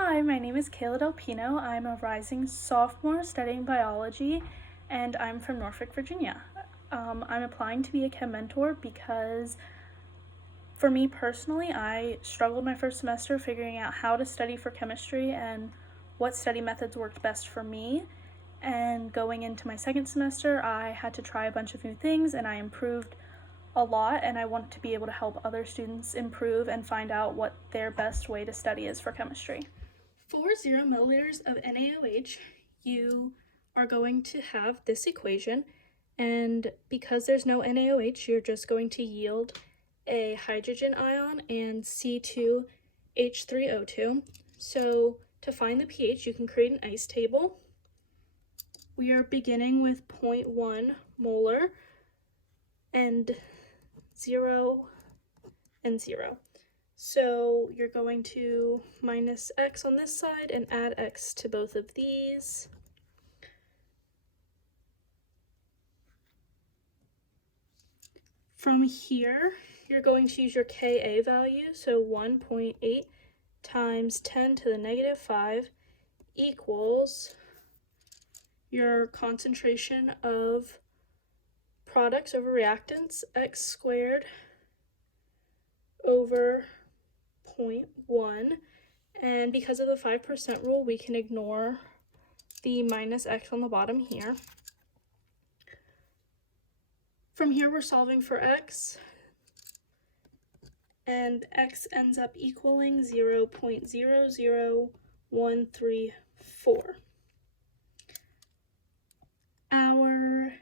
Hi, my name is Kayla Delpino. I'm a rising sophomore studying biology, and I'm from Norfolk, Virginia. I'm applying to be a Chem mentor because for me personally, I struggled my first semester figuring out how to study for chemistry and what study methods worked best for me. And going into my second semester, I had to try a bunch of new things and I improved a lot, and I want to be able to help other students improve and find out what their best way to study is for chemistry. For 0 milliliters of NaOH, you are going to have this equation, and because there's no NaOH, you're just going to yield a hydrogen ion and C2H3O2. So to find the pH, you can create an ice table. We are beginning with 0.1 molar and 0 and 0. So you're going to minus x on this side and add x to both of these. From here, you're going to use your Ka value, so 1.8 times 10 to the negative 5 equals your concentration of products over reactants, x squared over 0.1, and because of the 5% rule, we can ignore the minus x on the bottom here. From here, we're solving for x, and x ends up equaling 0.00134. Our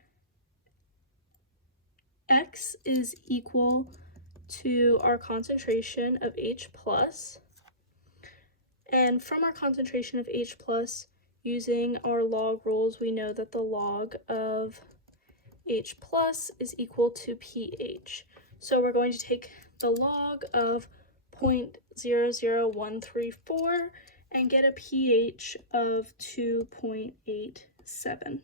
x is equal to our concentration of H+, and from our concentration of H+, using our log rules, we know that the log of H+ is equal to pH. So we're going to take the log of 0.00134 and get a pH of 2.87.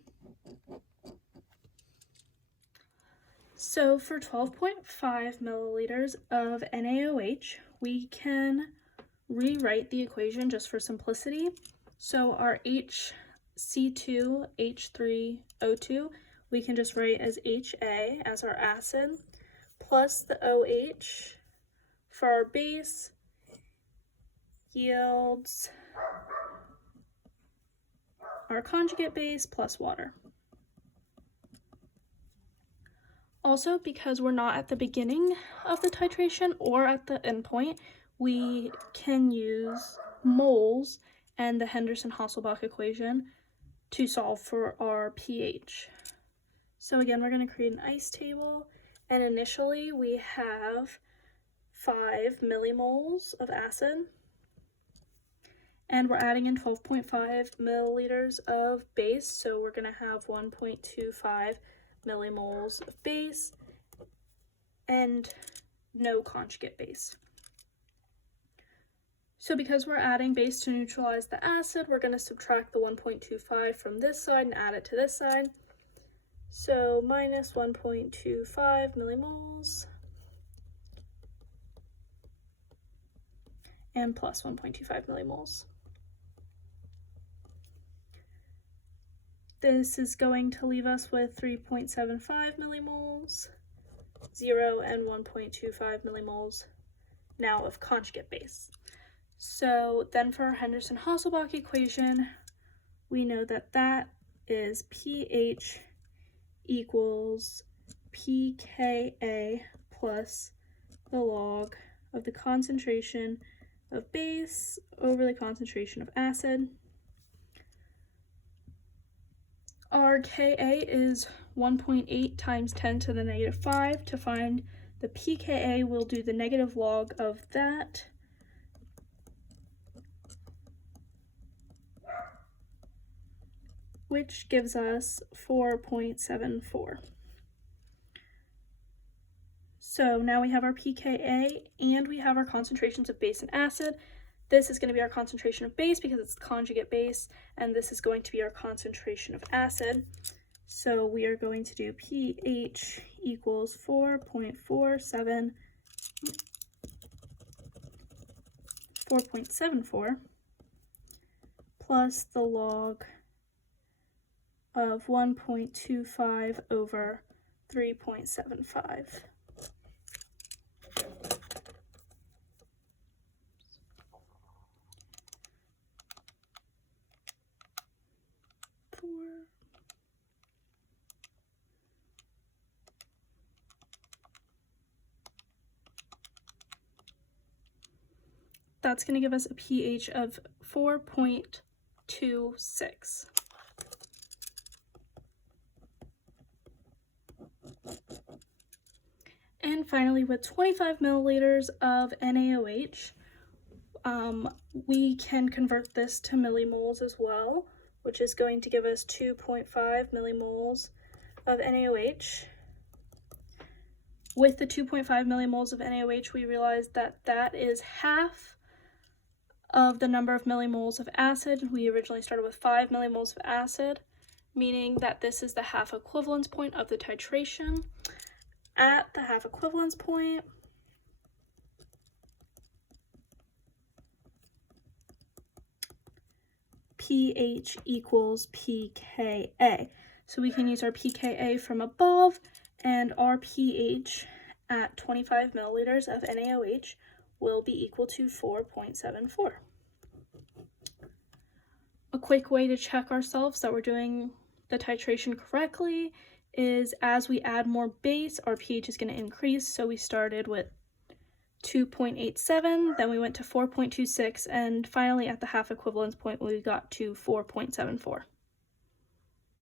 So for 12.5 milliliters of NaOH, we can rewrite the equation just for simplicity. So our C2H3O2, we can just write as HA as our acid, plus the OH for our base yields our conjugate base plus water. Also, because we're not at the beginning of the titration or at the end point, we can use moles and the Henderson-Hasselbalch equation to solve for our pH. So again, we're going to create an ice table, and initially we have 5 millimoles of acid, and we're adding in 12.5 milliliters of base, so we're going to have 1.25 millimoles of base and no conjugate base. So because we're adding base to neutralize the acid, we're going to subtract the 1.25 from this side and add it to this side. So minus 1.25 millimoles and plus 1.25 millimoles. This is going to leave us with 3.75 millimoles, 0 and 1.25 millimoles now of conjugate base. So then for our Henderson-Hasselbalch equation, we know that that is pH equals pKa plus the log of the concentration of base over the concentration of acid. Our Ka is 1.8 times 10 to the negative 5. To find the pKa, we'll do the negative log of that. Which gives us 4.74. So now we have our pKa and we have our concentrations of base and acid. This is going to be our concentration of base because it's conjugate base, and this is going to be our concentration of acid. So we are going to do pH equals 4.74 plus the log of 1.25 over 3.75. That's going to give us a pH of 4.26. And finally, with 25 milliliters of NaOH, we can convert this to millimoles as well, which is going to give us 2.5 millimoles of NaOH. With the 2.5 millimoles of NaOH, we realized that that is half of the number of millimoles of acid. We originally started with 5 millimoles of acid, meaning that this is the half equivalence point of the titration. At the half equivalence point, pH equals pKa. So we can use our pKa from above, and our pH at 25 milliliters of NaOH will be equal to 4.74. A quick way to check ourselves that we're doing the titration correctly is as we add more base, our pH is going to increase. So we started with 2.87, then we went to 4.26, and finally at the half equivalence point we got to 4.74.